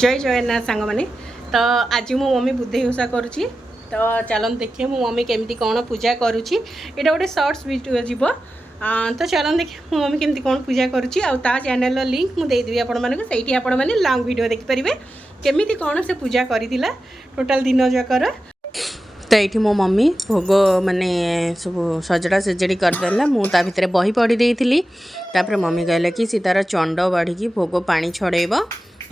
जय जगन्नाथ सांग मैंने तो आज मो मम्मी बुद्धि ओषा करुँची तो चलन देखिए मो मम्मी केमती कौन पूजा करुँची यहाँ गोटे सर्ट्स वीडियो जीव तो चलन देखिए मो मम्मी केमती कौन पूजा करुँची आ चैनल लिंक मुझेदेवी आपठी आपण मैंने लॉन्ग वीडियो देखिपारे केमी कौन से पूजा करा टोटाल दिन जाकर। तो ये मो मम्मी भोग माने सब सजड़ा सजड़ी करदेला मुझे भितर बही पढ़ी देती तापर मम्मी कहला कि सी तार चंड बाढ़ी भोग पानी छड़ेब।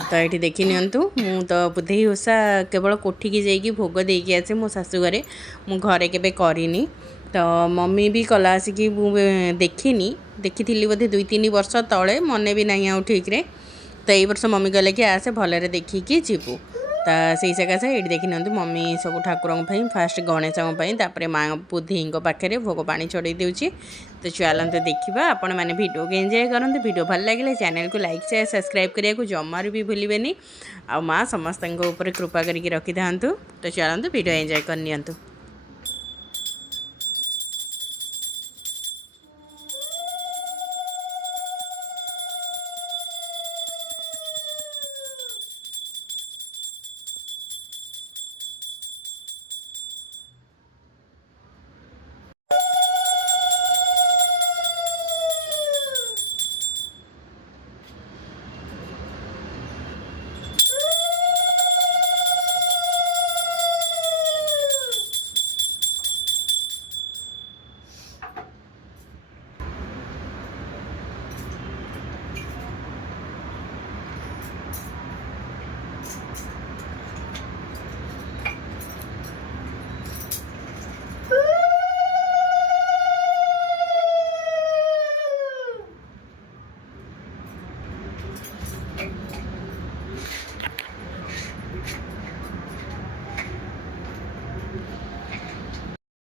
तो ये देखी नियंतु मु तो बुद्धि ओषा केवल कोठी की जाइए भोग देकी आसे मो शाशु घरे मु घरे केबे करिनी। तो मम्मी भी कला आसिक देखिनी देखी बोधे 2-3 वर्ष तले मन भी ना आउ ठीक रे। तो ये वर्ष मम्मी कहले कि आसे भलरे देखिकी जीवु तो से सकाशे ये देखी नि मम्मी सब ठाकुर फास्ट गणेश माँ बुद्धि पाखे भोग पानी चढ़ई दूची। तो चलते देखा आपण मैंने वीडियो को एंजॉय करते वीडियो भल लगे चैनल को लाइक शेयर सब्सक्राइब करने को जमार भी भूलें आ माँ समस्त कृपा करके रखी था। तो चलते वीडियो एंजॉय करनी।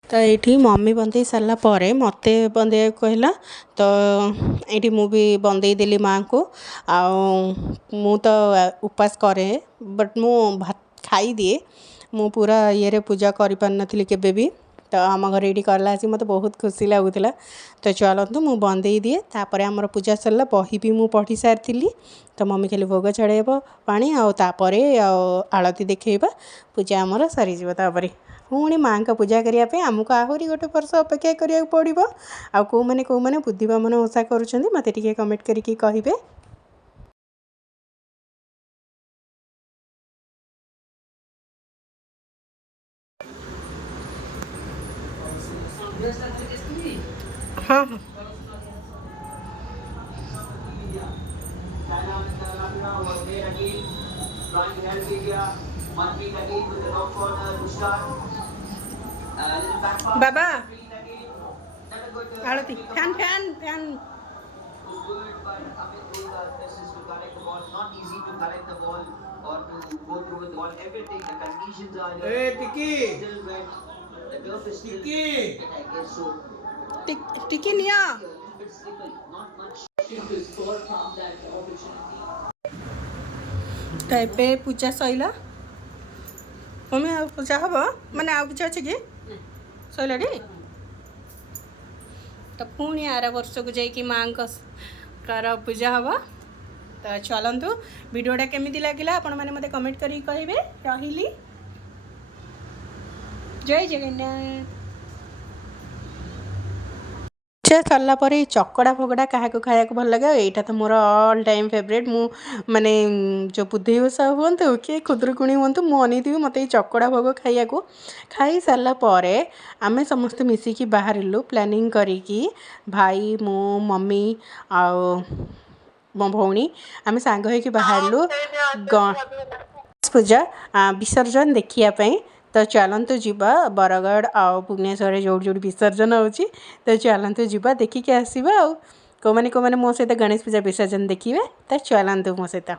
तो ये मम्मी बंदे सारा मत बंदे कहला तो ये मुझे बंदे देली माँ को मु तो उपास करे बट मु भात खाई दिए मु पूरा ये पूजा कर पार नी केबे तो आम घर ये करला मत बहुत खुशी लगुला। तो चलतु मु बंदे दिए तापर आमर पूजा सरला बही भी मु पढ़ी सारी। तो मम्मी खाली भोग चढ़ेब पानी आउे आलती देखा पूजा आमर सरीज पुणी माँ का पूजा करने आमको आहरी गोटे वर्ष अपेक्षा करा पड़ो आ कौ मैंने बुद्धिमान ओषा करुँच मत कमेंट करके कहे। हाँ हाँ बाबा आरती फैन फैन फैन टिकी निया तो पूजा सैला मम्मी आ पूजा हम माने आउ कि अच्छे कि सैला तो पुणी आर वर्ष को जाकि माँ का पूजा हम। तो चलतु वीडियोटा केमी लगे आपण मैंने मत कमेंट करें रही जय जगन्नाथ। सरला चकड़ा भोगटा क्या खाया भल लगे यहाँ तो मोर ऑल टाइम फेवरेट मु माने जो बुद्धि ओषा हूँ कि खुदुरुकुणी हूँ मुझे मत चकड़ा भोग खाया खाई सारापर आम समस्ते मिसिकी बाहर प्लानिंग करी भाई मो मम्मी आ मो भौणी आम सांग हो बाहर गणेश पूजा विसर्जन देखापी। तो चलतु जीवा बरगढ़ आ भुवनेश्वर जो विसर्जन होची तो चलतु जीवा देखिके आसवा कौ मैंने मो सहित गणेश पूजा विसर्जन देखिए। तो चलतु मो सहित।